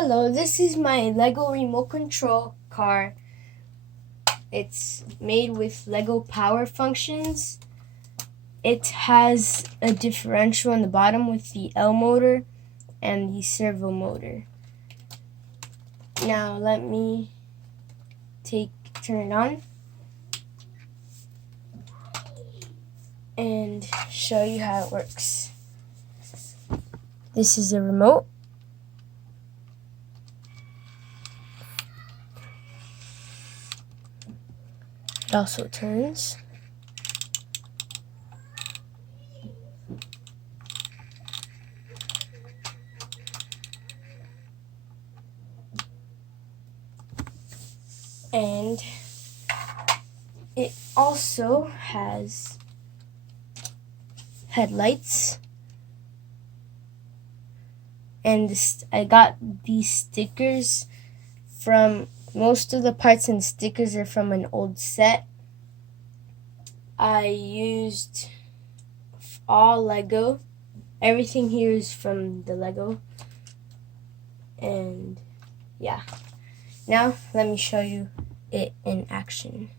Hello, this is my Lego remote control car. It's made with Lego power functions. It has a differential on the bottom with the L motor and the servo motor. Now let me turn it on and show you how it works. This is the remote. It also turns. And it also has headlights. And I got these stickers from, most of the parts and stickers are from an old set. I used all Lego. Everything here is from the Lego. And yeah. Now let me show you it in action.